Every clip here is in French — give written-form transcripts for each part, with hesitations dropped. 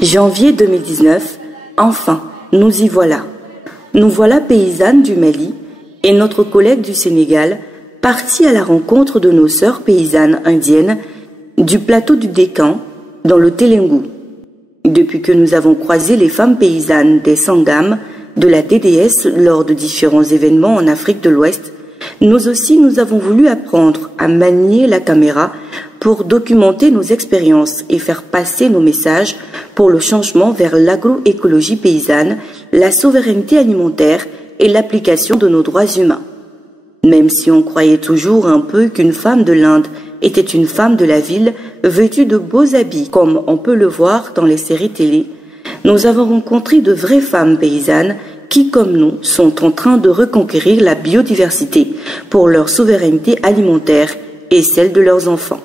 Janvier 2019, enfin, nous y voilà. Nous voilà paysannes du Mali et notre collègue du Sénégal partis à la rencontre de nos sœurs paysannes indiennes du plateau du Décan dans le Télingu. Depuis que nous avons croisé les femmes paysannes des Sangam de la DDS lors de différents événements en Afrique de l'Ouest, nous aussi nous avons voulu apprendre à manier la caméra pour documenter nos expériences et faire passer nos messages pour le changement vers l'agroécologie paysanne, la souveraineté alimentaire et l'application de nos droits humains. Même si on croyait toujours un peu qu'une femme de l'Inde était une femme de la ville vêtue de beaux habits comme on peut le voir dans les séries télé, nous avons rencontré de vraies femmes paysannes qui, comme nous, sont en train de reconquérir la biodiversité pour leur souveraineté alimentaire et celle de leurs enfants.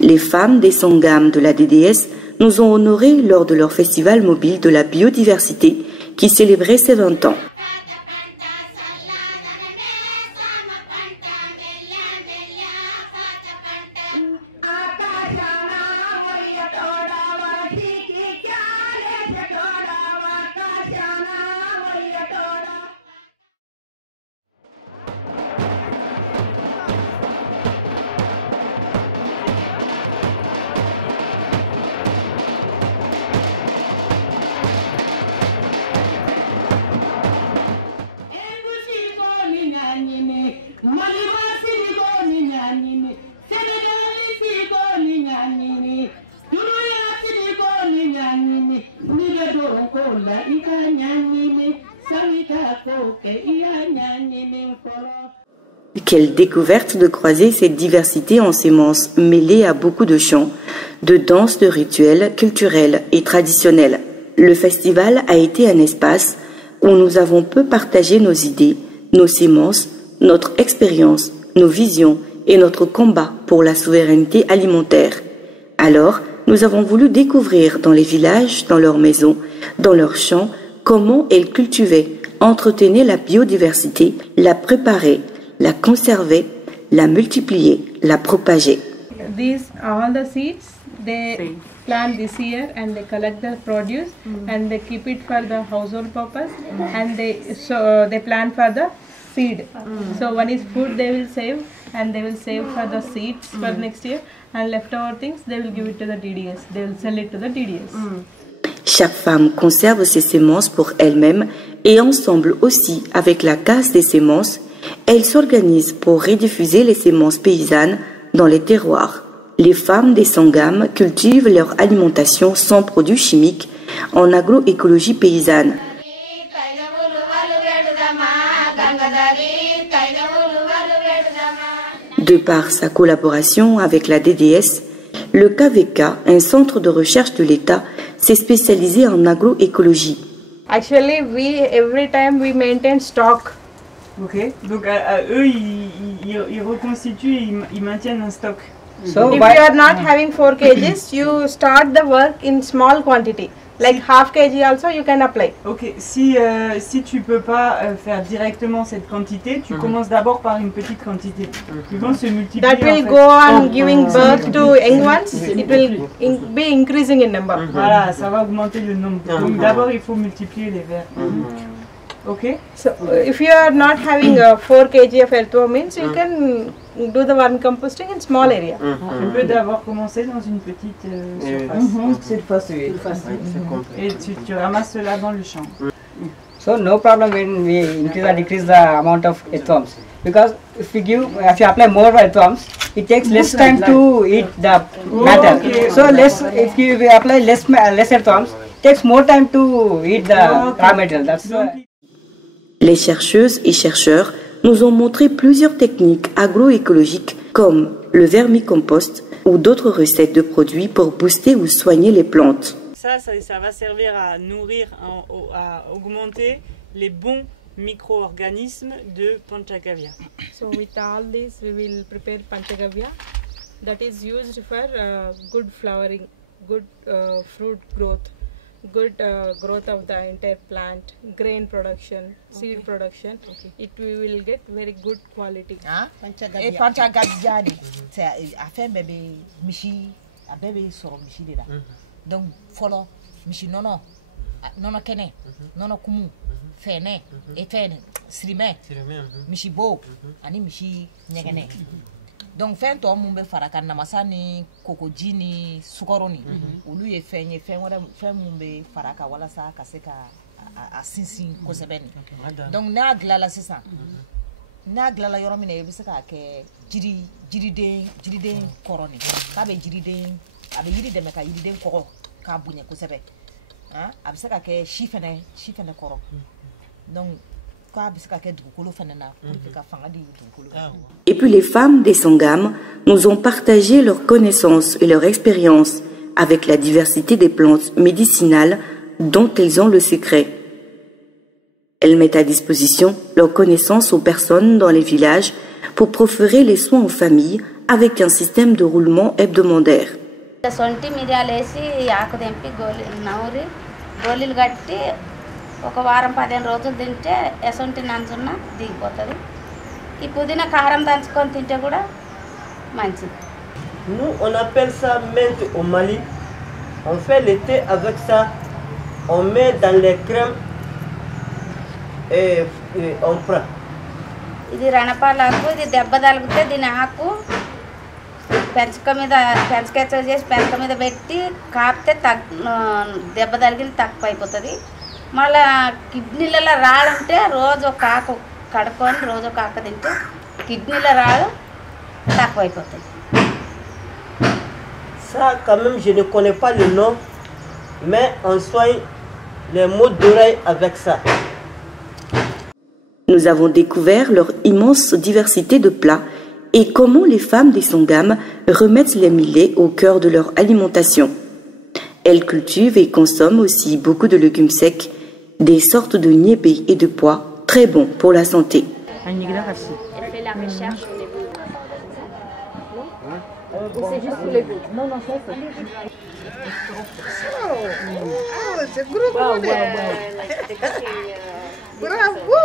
Les femmes des Sangam de la DDS nous ont honorés lors de leur festival mobile de la biodiversité qui célébrait ses 20 ans. Quelle découverte de croiser cette diversité en sémences mêlée à beaucoup de chants, de danses, de rituels culturels et traditionnels. Le festival a été un espace où nous avons pu partager nos idées, nos sémences, notre expérience, nos visions et notre combat pour la souveraineté alimentaire. Alors, nous avons voulu découvrir dans les villages, dans leurs maisons, dans leurs champs, comment elles cultivaient, entretenaient la biodiversité, la préparaient, la conserver, la multiplier, la propager. These all the seeds they plant this year and they collect the produce and they keep it for the household purpose and they plant for the seed. So one is food they will save and they will save for the seeds for next year and leftover things they will give it to the DDS. They will sell it to the DDS. Chaque femme conserve ses semences pour elle-même et ensemble aussi avec la casse des semences, elles s'organisent pour rediffuser les semences paysannes dans les terroirs. Les femmes des Sangam cultivent leur alimentation sans produits chimiques en agroécologie paysanne. De par sa collaboration avec la DDS, le KVK, un centre de recherche de l'État, s'est spécialisé en agroécologie. Actually, every time we maintain stock. Ok, donc eux ils reconstituent, ils maintiennent un stock. So if you are not having 4 kgs, you start the work in small quantity. Like half kg also you can apply. Ok, si tu peux pas faire directement cette quantité, tu commences d'abord par une petite quantité. Ils vont se multiplier. That will go on giving birth to young ones. It will be increasing in number. Voilà, ça va augmenter le nombre. Donc d'abord il faut multiplier les vers. Okay. So if you are not having 4 kg of earthworm means you can do the worm composting in small area. Tu peux d'abord commencer dans une petite surface. Et tu ramasses cela dans le champ. So no problem when we increase or decrease the amount of earthworms, because if you apply more earthworms, it takes less time to eat the matter. Okay. So if you apply less earthworms, it takes more time to eat the raw material. That's Les chercheuses et chercheurs nous ont montré plusieurs techniques agroécologiques comme le vermicompost ou d'autres recettes de produits pour booster ou soigner les plantes. Ça va servir à nourrir, à augmenter les bons micro-organismes de Panchagavya. So with all this we will prepare Panchagavya that is used for good flowering, good fruit growth. good growth of the entire plant, grain production, seed production. It will get very good quality. Et Panchagadiani, c'est à faire bébé Michi, à bébé sur Michi là. Donc follow Michi nono kene, nono kumu, fene, et fene, srime, Michi bo, ani Michi nyegene. Donc fin to mumbe faraka na masani kokojini sukoroni ulu ye fenye fen mumbe faraka wala sa kaseka a sinsin ko sebeni donc na glala sisa na glala yoro mine yebisa ka ke jiride koroni ka be jiride abe yiride me ka yiride ko ka bunye ko sebe hein abisa ka ke shifene koro donc Et puis les femmes des Sangam nous ont partagé leurs connaissances et leur expérience avec la diversité des plantes médicinales dont elles ont le secret. Elles mettent à disposition leurs connaissances aux personnes dans les villages pour proférer les soins aux familles avec un système de roulement hebdomadaire. ఒక వారం 15 రోజులు తింటే ఎసొంటి నంచున్న దిగిపోతది ఈ పుదీనా కారం దంచుకొని తింటే కూడా మంచిది. Nous on appelle ça menthe au Mali. On fait le thé avec ça. On met dans les crèmes et on prend. ఇది రణపాలకు ఇది దెబ్బ తగిలితే దీని ఆకు పెంచక చేసి పెంచక మీద పెట్టి కాపితే దెబ్బ తగిలి తక్కువ అయిపోతుంది. మళ్ళా కిడ్నీలలో రాళ్ళు ఉంటే రోజు ఒక ఆకు కడుక్కొని రోజు ఒక ఆకు తింటే కిడ్నీల రాళ్ళు తక్కువ అయిపోతాయి. Ça quand même je ne connais pas le nom mais on soigne les maux d'oreille avec ça. Nous avons découvert leur immense diversité de plats et comment les femmes des Sangam remettent les millets au cœur de leur alimentation. Elles cultivent et consomment aussi beaucoup de légumes secs, des sortes de niébé et de pois très bons pour la santé. Elle fait la recherche au niveau. C'est juste pour les goûts. Non, ça c'est. Oh, c'est gros. Bravo.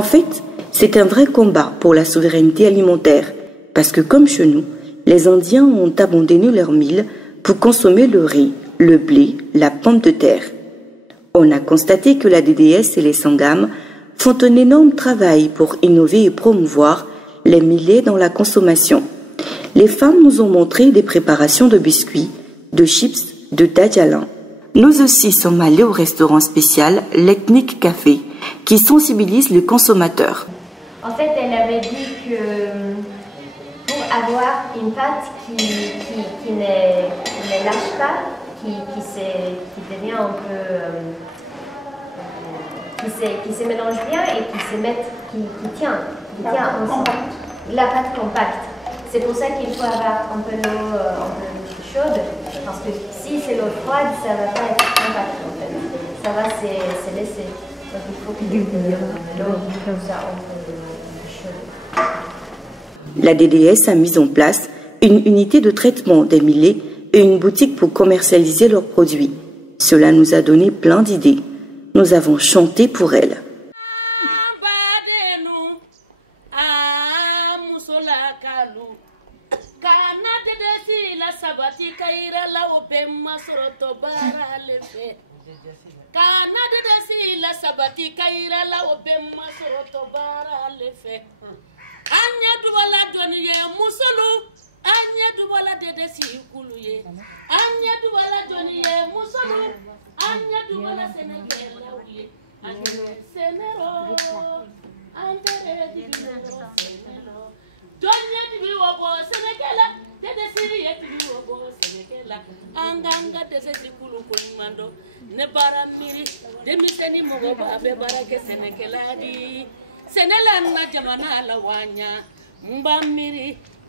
En fait, c'est un vrai combat pour la souveraineté alimentaire, parce que comme chez nous, les Indiens ont abandonné leurs milles pour consommer le riz, le blé, la pomme de terre. On a constaté que la DDS et les Sangam font un énorme travail pour innover et promouvoir les millets dans la consommation. Les femmes nous ont montré des préparations de biscuits, de chips, de dajalin. Nous aussi sommes allés au restaurant spécial l'Ethnique Café, qui sensibilise les consommateurs. En fait, elle avait dit que pour avoir une pâte qui ne lâche pas, qui devient un peu... qui se mélange bien et qui tient ensemble. La pâte compacte. C'est pour ça qu'il faut avoir un peu l'eau chaude, parce que si c'est l'eau froide, ça ne va pas être compact en fait. Ça va se laisser. Donc il faut que l'eau soit un peu chaude. La DDS a mis en place une unité de traitement des millets et une boutique pour commercialiser leurs produits. Cela nous a donné plein d'idées. Nous avons chanté pour elle.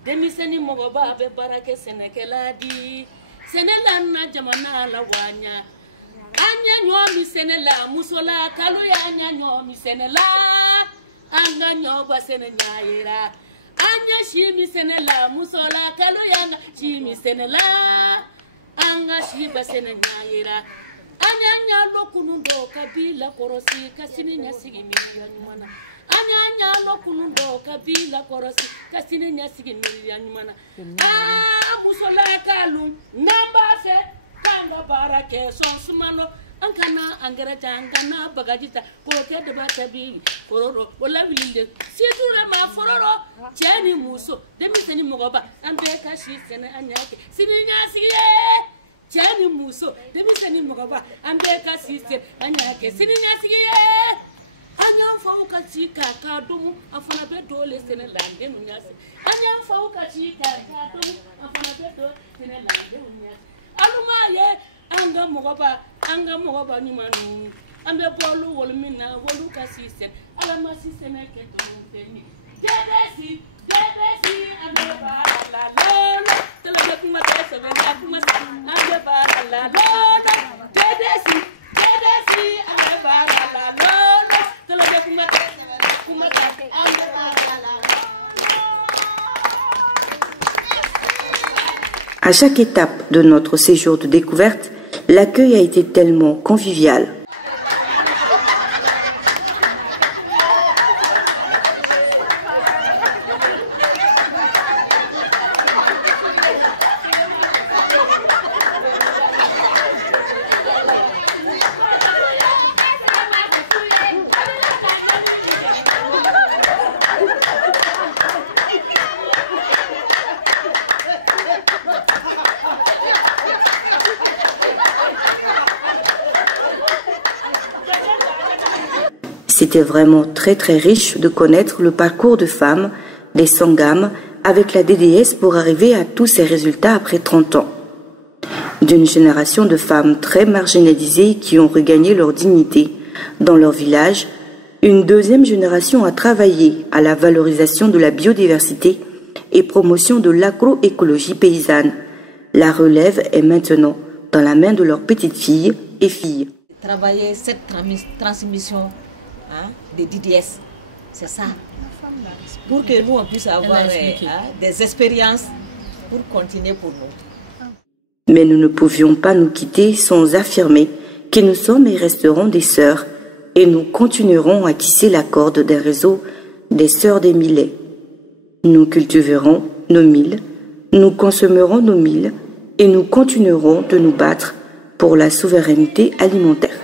Demiseni mogoba be barake senekeladi senela na jamana la wanya anya nyomi senela musola kalu ya anya nyomi senela anga nyoba senenya yera anya shimi senela musola kalu yanga shimi senela anga shiba senenya yera anya lokunundo kabila korosi kasini nyasigi miliyan mana anya lokunundo kabila korosi kasini nyasigi miliyan mana musola kalu namba fe kanga barake sonsumano ankana angara jangana bagajita ko ke de batabi fororo wala wilinde situra ma fororo cheni muso de miseni mogoba ambe kashi sene anyake sininya siye cheni muso de miseni mogoba ambe kashi sene anyake sininya siye anyam fauka chika kadumu afana be dole sene lande nunyase anyam fauka chika kadumu afana be dole sene lande nunyase aluma ye anga mogoba ni manu ambe bolu wol mina wolu kasisen ala masisen ke to teni debesi ambe bala lolo tele de kuma tese be kuma ambe bala lolo debesi ambe bala lolo tele de kuma ambe bala. À chaque étape de notre séjour de découverte, l'accueil a été tellement convivial. C'était vraiment très riche de connaître le parcours de femmes des Sangam avec la DDS pour arriver à tous ces résultats après 30 ans. D'une génération de femmes très marginalisées qui ont regagné leur dignité dans leur village, une deuxième génération a travaillé à la valorisation de la biodiversité et promotion de l'agroécologie paysanne. La relève est maintenant dans la main de leurs petites filles et filles. Travailler cette transmission des DDS, c'est ça. Pour que nous on puisse avoir des expériences pour continuer pour nous. Mais nous ne pouvions pas nous quitter sans affirmer que nous sommes et resterons des sœurs et nous continuerons à tisser la corde d'un réseau des sœurs des millets. Nous cultiverons nos milles, nous consommerons nos milles et nous continuerons de nous battre pour la souveraineté alimentaire.